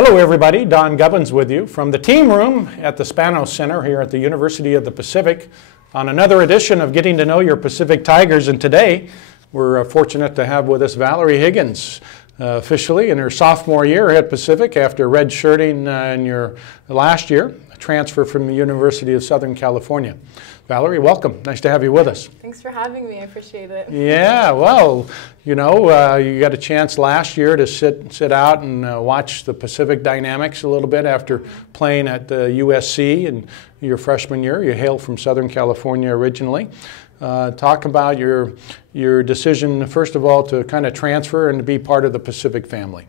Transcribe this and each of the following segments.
Hello everybody, Don Gubbins with you from the team room at the Spanos Center here at the University of the Pacific on another edition of Getting to Know Your Pacific Tigers. And today we're fortunate to have with us Valerie Higgins, officially in her sophomore year at Pacific after redshirting in your last year, a transfer from the University of Southern California. Valerie, welcome. Nice to have you with us. Thanks for having me. I appreciate it. Yeah, well, you know, you got a chance last year to sit out and watch the Pacific dynamics a little bit after playing at USC in your freshman year. You hail from Southern California originally. Talk about your decision, first of all, to kind of transfer and to be part of the Pacific family.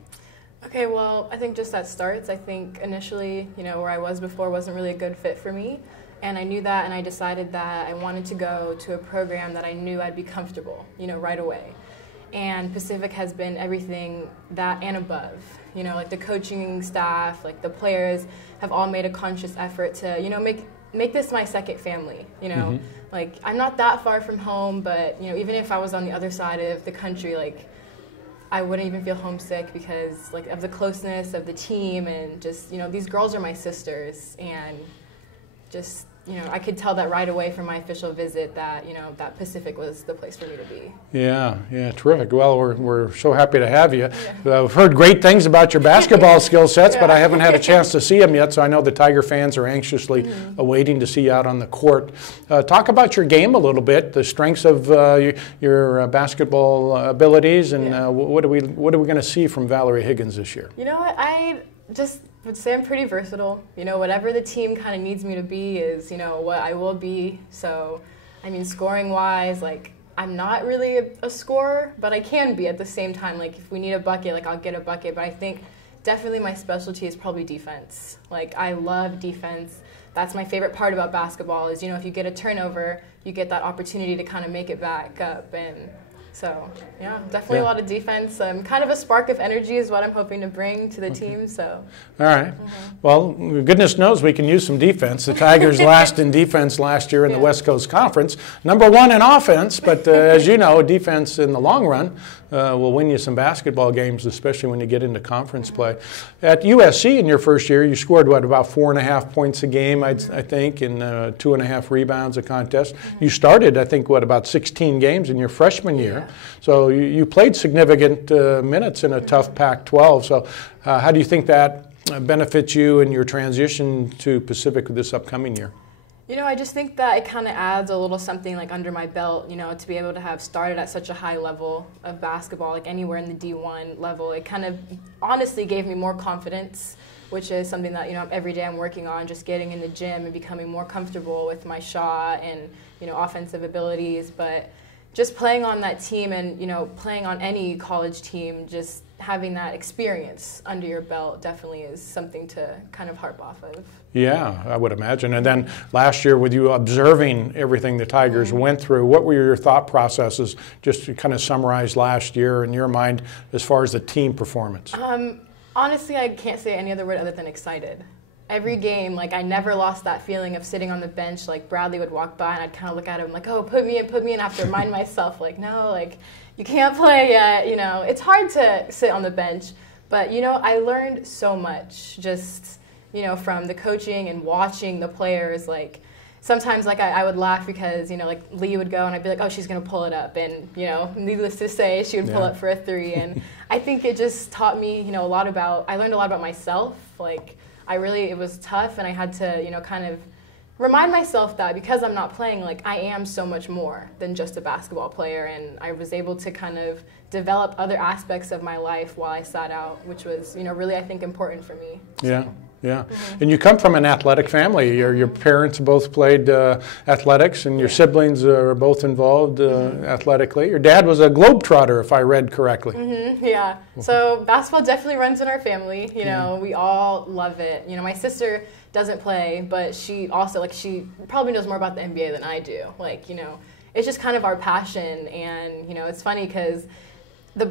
Okay, well, I think just that starts. I think initially, you know, where I was before wasn't really a good fit for me. And I knew that, and I decided that I wanted to go to a program that I knew I'd be comfortable, you know, right away. And Pacific has been everything that and above. You know, like the coaching staff, like the players have all made a conscious effort to, you know, make this my second family, you know. Like, I'm not that far from home, but, you know, even if I was on the other side of the country, like, I wouldn't even feel homesick because, like, of the closeness of the team and just, you know, these girls are my sisters, and just, you know, I could tell that right away from my official visit that, you know, that Pacific was the place for me to be. Yeah, terrific. Well, we're so happy to have you. Yeah. I've heard great things about your basketball skill sets, but I haven't had a chance to see them yet, so I know the Tiger fans are anxiously awaiting to see you out on the court. Talk about your game a little bit, the strengths of your basketball abilities, and what are we going to see from Valerie Higgins this year? You know what, I just would say I'm pretty versatile. You know, whatever the team kind of needs me to be is, you know, what I will be. So, I mean, scoring-wise, like, I'm not really a scorer, but I can be at the same time. Like, if we need a bucket, like, I'll get a bucket. But I think definitely my specialty is probably defense. Like, I love defense. That's my favorite part about basketball is, you know, if you get a turnover, you get that opportunity to kind of make it back up. And so, yeah, definitely a lot of defense. Kind of a spark of energy is what I'm hoping to bring to the team. So. All right. Well, goodness knows we can use some defense. The Tigers last in defense last year in the West Coast Conference. #1 in offense, but as you know, defense in the long run will win you some basketball games, especially when you get into conference play. At USC in your first year, you scored, what, about 4.5 points a game, I think, and 2.5 rebounds a contest. You started, I think, what, about 16 games in your freshman year. So you played significant minutes in a tough Pac-12. So how do you think that benefits you in your transition to Pacific this upcoming year? You know, I just think that it kind of adds a little something like under my belt, you know, to be able to have started at such a high level of basketball, like anywhere in the D1 level. It kind of honestly gave me more confidence, which is something that, you know, every day I'm working on, just getting in the gym and becoming more comfortable with my shot and, you know, offensive abilities. But just playing on that team and, you know, playing on any college team, just having that experience under your belt definitely is something to kind of harp off of. Yeah, I would imagine. And then last year, with you observing everything the Tigers went through, what were your thought processes, just to kind of summarize last year in your mind as far as the team performance? Honestly, I can't say any other word other than excited. Every game, like, I never lost that feeling of sitting on the bench. Like, Bradley would walk by and I'd kind of look at him like, oh, put me in. I have to remind myself, like, no, like, you can't play yet, you know. It's hard to sit on the bench, but, you know, I learned so much just, you know, from the coaching and watching the players. Like, sometimes, like, I would laugh because, you know, like, Lee would go and I'd be like, oh, she's going to pull it up. And, you know, needless to say, she would pull up for a three. And I think it just taught me, you know, I learned a lot about myself. Like, it was tough, and I had to, you know, kind of remind myself that because I'm not playing, like, I am so much more than just a basketball player, and I was able to kind of develop other aspects of my life while I sat out, which was, you know, really, I think, important for me. Yeah. Yeah, and you come from an athletic family. Your parents both played athletics, and your siblings are both involved athletically. Your dad was a globetrotter, if I read correctly. Yeah, so basketball definitely runs in our family. You know, we all love it. You know, my sister doesn't play, but she also, like, she probably knows more about the NBA than I do. Like, you know, it's just kind of our passion, and, you know, it's funny because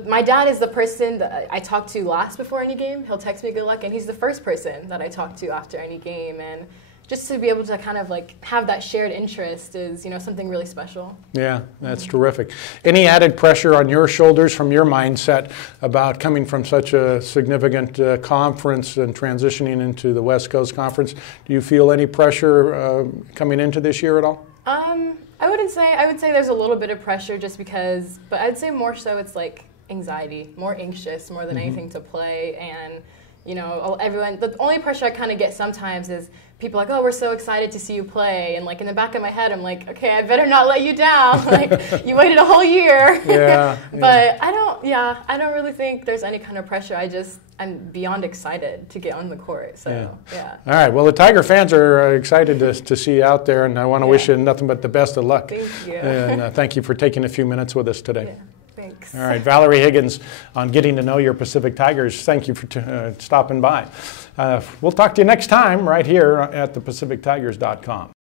my dad is the person that I talk to last before any game. He'll text me good luck, and he's the first person that I talk to after any game. And just to be able to kind of like have that shared interest is, you know, something really special. Yeah, that's terrific. Any added pressure on your shoulders from your mindset about coming from such a significant conference and transitioning into the West Coast Conference? Do you feel any pressure coming into this year at all? I wouldn't say, I would say there's a little bit of pressure just because, but I'd say more so it's like anxiety, more anxious more than anything to play. And you know, everyone, the only pressure I kind of get sometimes is people like, oh, we're so excited to see you play. And like in the back of my head, I'm like, okay, I better not let you down. Like you waited a whole year. Yeah. But I don't really think there's any kind of pressure. I'm beyond excited to get on the court. So, yeah. All right. Well, the Tiger fans are excited to see you out there. And I want to wish you nothing but the best of luck. Thank you. And thank you for taking a few minutes with us today. Yeah. Thanks. All right, Valerie Higgins on Getting to Know Your Pacific Tigers. Thank you for stopping by. We'll talk to you next time right here at thepacifictigers.com.